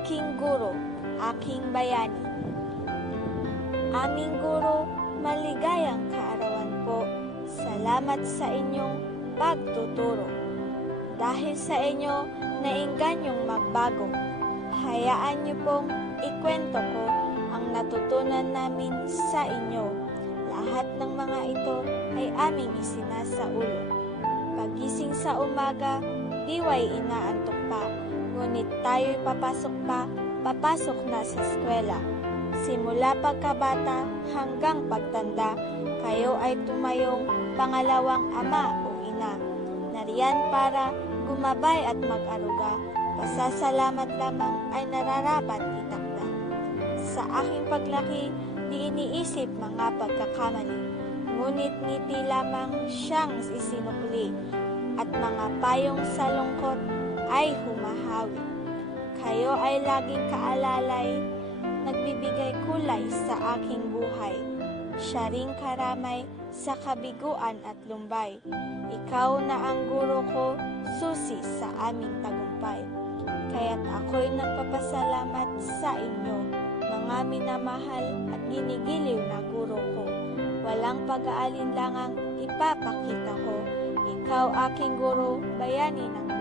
aking guro, aking bayani. Aming guro, maligayang kaarawan po. Salamat sa inyong pagtuturo. Dahil sa inyo, naingganyong magbago. Hayaan niyo pong ikwento ko ang natutunan namin sa inyo. Lahat ng mga ito ay aming isinasaulo. Pagising sa umaga, diway inaantok pa. Ngunit tayo'y papasok pa, papasok na sa eskwela. Simula pagkabata hanggang pagtanda, kayo ay tumayong pangalawang ama o ina. Nariyan para gumabay at mag-aruga. Pasasalamat lamang ay nararapat itakda. Sa aking paglaki, di iniisip mga pagkakamali. Ngunit ngiti lamang siyang isinukli at mga payong sa lungkot ay laging kaalalay, nagbibigay kulay sa aking buhay. Siya ring karamay sa kabiguan at lumbay. Ikaw na ang guro ko, susi sa aming tagumpay. Kaya't ako'y nagpapasalamat sa inyo, mga minamahal at ginigiliw na guro ko. Walang pag-aalinlangang ipapakita ko. Ikaw aking guro, bayani ng